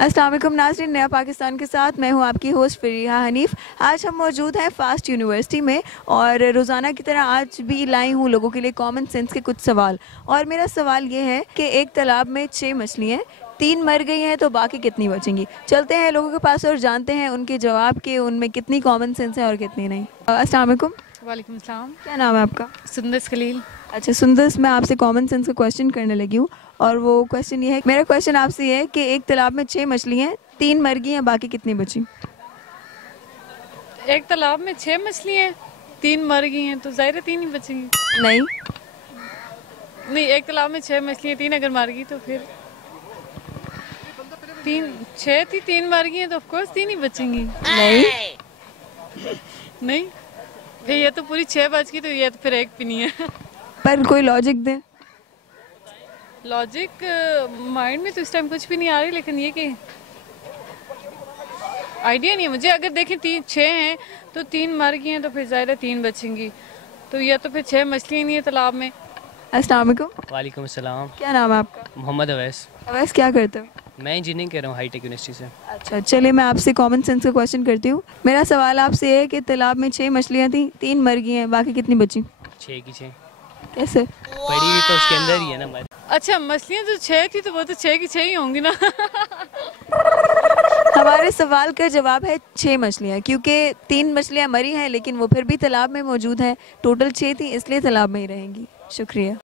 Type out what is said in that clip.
अस्सलाम वालेकुम नाज़रीन, नया पाकिस्तान के साथ मैं हूं आपकी होस्ट फ़रीहा हनीफ़। आज हम मौजूद हैं फ़ास्ट यूनिवर्सिटी में और रोज़ाना की तरह आज भी लाई हूं लोगों के लिए कॉमन सेंस के कुछ सवाल। और मेरा सवाल ये है कि एक तालाब में 6 मछलियाँ, 3 मर गई हैं तो बाकी कितनी बचेंगी? चलते हैं लोगों के पास और जानते हैं उनके जवाब के उनमें कितनी कॉमन सेंस है और कितनी नहीं। अस्सलाम वालेकुम। वालेकुम सलाम। क्या नाम है आपका? सुंदस खलील। अच्छा सुंदर, मैं आपसे कॉमन सेंस का क्वेश्चन करने लगी हूँ और वो क्वेश्चन ये है, मेरा क्वेश्चन आपसे ये है कि एक तालाब में 6 मछलियाँ हैं, 3 मर गई हैं, बाकी कितनी बची? एक तालाब में 6 मछलियाँ हैं, 3 मर गई हैं तो ज़ाहिर है 3 ही बचेंगी। नहीं नहीं, एक तालाब में 6 मछलियाँ, 3 अगर मर गई तो फिर 3 6 थी, 3 मर गई हैं तो ऑफकोर्स 3 ही बचेंगी। नहीं नहीं, फिर ये तो पूरी 6 बच गई तो ये तो फिर एक भी नहीं है। पर कोई लॉजिक दे। लॉजिक माइंड में तो इस टाइम कुछ भी नहीं आ रही, लेकिन ये कि आइडिया नहीं है मुझे। अगर देखें 6 हैं तो 3 मर गई हैं तो फिर ज़ाहिर है 3 बचेंगी, तो ये तो फिर 6 मछलियाँ नहीं है तालाब में। अस्सलाम वालेकुम। वालेकुम अस्सलाम। क्या नाम है आपका? मोहम्मद अवैस। अवैस, क्या करते हो? मैं इंजीनियरिंग कर रहा हूँ हाईटेक यूनिवर्सिटी से। अच्छा चलिए, मैं आपसे कॉमन सेंस का क्वेश्चन करती हूँ। मेरा सवाल आपसे है कि तालाब में 6 मछलियाँ थी, 3 मर गई हैं, बाकी कितनी बची? 6 की 6 कैसे? पड़ी हुई तो उसके अंदर ही है ना हमारे। अच्छा, मछलियाँ जो 6 थी तो वो तो 6 की 6 ही होंगी ना। हमारे सवाल का जवाब है 6 मछलियाँ, क्योंकि 3 मछलियाँ मरी हैं लेकिन वो फिर भी तालाब में मौजूद हैं। टोटल 6 थी, इसलिए तालाब में ही रहेंगी। शुक्रिया।